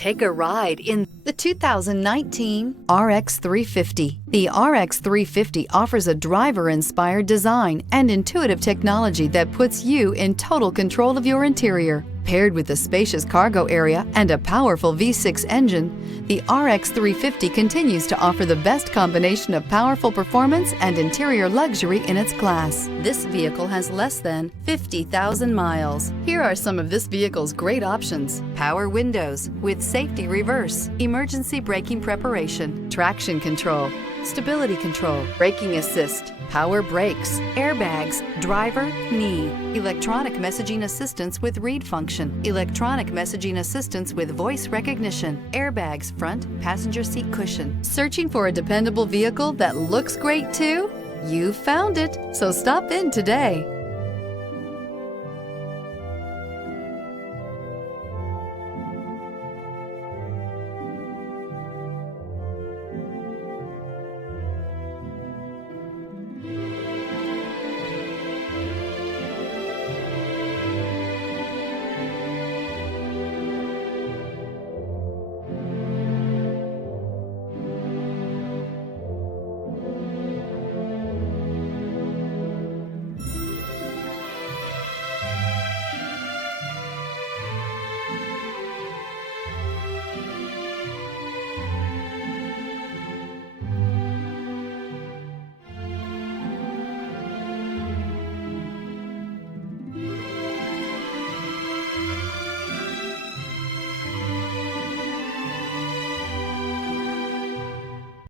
Take a ride in the 2019 RX 350. The RX 350 offers a driver-inspired design and intuitive technology that puts you in total control of your interior. Paired with a spacious cargo area and a powerful V6 engine, the RX 350 continues to offer the best combination of powerful performance and interior luxury in its class. This vehicle has less than 50,000 miles. Here are some of this vehicle's great options: power windows with safety reverse, emergency braking preparation, traction control, stability control, braking assist, power brakes, airbags, driver, knee, electronic messaging assistance with read function, electronic messaging assistance with voice recognition, airbags, front passenger seat cushion. Searching for a dependable vehicle that looks great too? You found it, so stop in today.